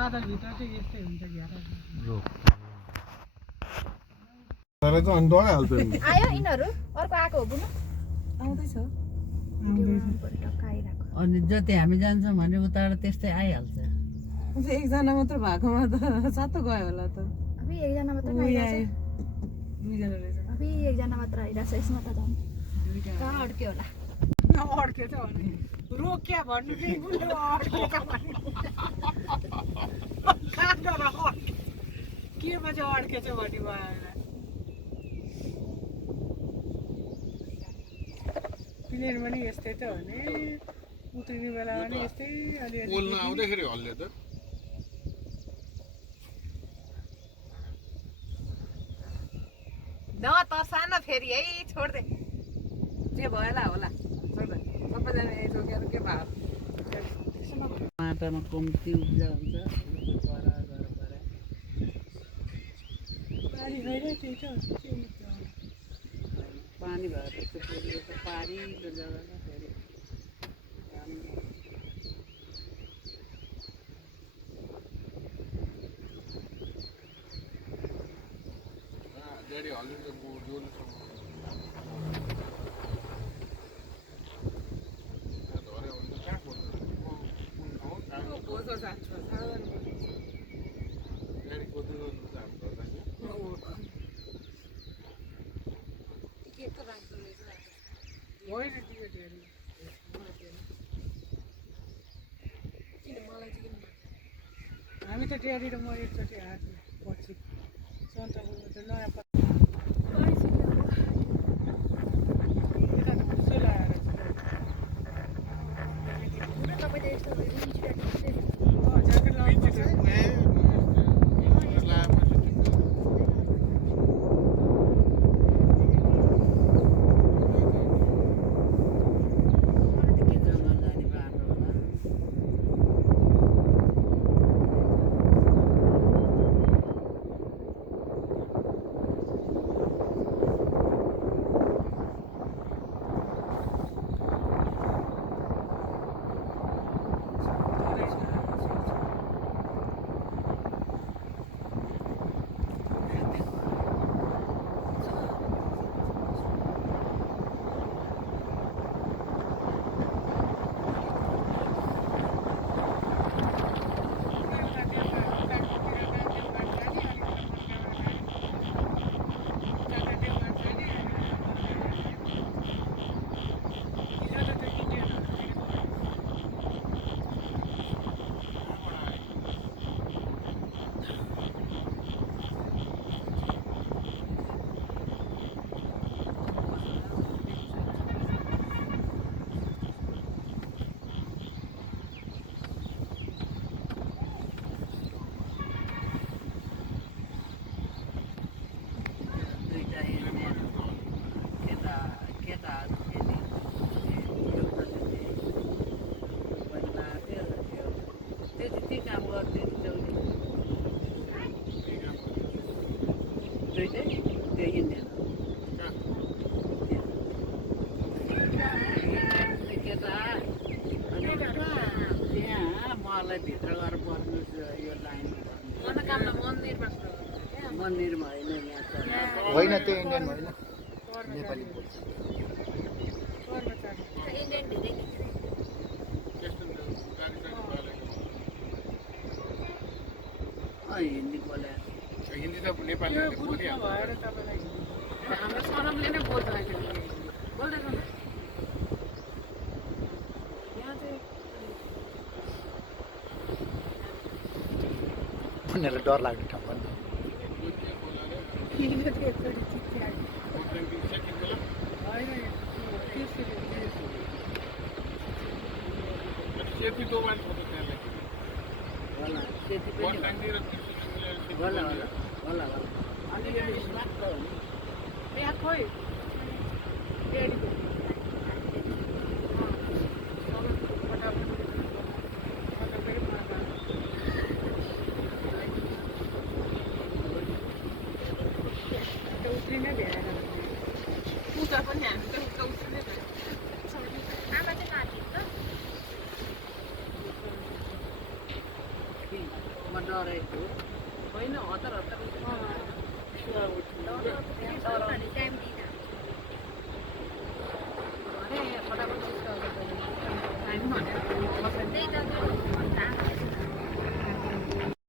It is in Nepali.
बादलभित्र चाहिँ यस्तै हुन्छ घेरा तर चाहिँ अनि डराइहाल्छ नि आयो यिनीहरू अर्को आएको हो बुनु आउँदैछ अनि जति हामी जान्छौँ भने उताबाट त्यस्तै आइहाल्छ एकजना मात्र भएकोमा त सातो गयो होला त अबि एकजना मात्र दुईजना रहेछ अबि एकजना मात्र आइरहेछ यसमा त झन् कहाँ अड्क्यो होला अड्केछ भने रोक्या भन्नु चाहिँ बुढो अड्केछ भने केमा चाहिँ अड्केछ भने भयो प्लेनमा नि यस्तै त हो नि उत्रिने बेलामा नि यस्तै अलिअलि बोल्न आउँदाखेरि हल्ले त न तर्सान फेरि है छोड्दे जे भयो होला छोड्दे सबैजना यही जोकेर के भयो माटामा कम्ती उब्जा हुन्छ पानी छैन त्यही त पानी भएर त पारीको जग्गामा फेरि ड्याडी हल्लिन्छ जोड्नुसम्म बोजो जान्छ ड्याडी कोदो होइन दियो ड्याडी हामी त ड्याडी र म एकचोटि आएको पछि सन्तपुरमा त नयाँ भित्र गएर बस्नु यो लाइन मन्दिरमा होइन यहाँ होइन त्यो इन्डियन होइन नेपाली बोल्छ हिन्दी बोले हिन्दी त नेपालीले बोलिहाल्छ भएर तपाईँलाई हाम्रो सरमले नै बोल्दैन बोल्दैन उनीहरूलाई डर लाग्ने ठाउँ हो नि सेती दोकान छ त होला त्यति पनि होला होला होला होला अलिकति मात्र हो नि यहाँ खोइ ड्याडीको उत्रिनै भ्याएर पूजा पनि हामी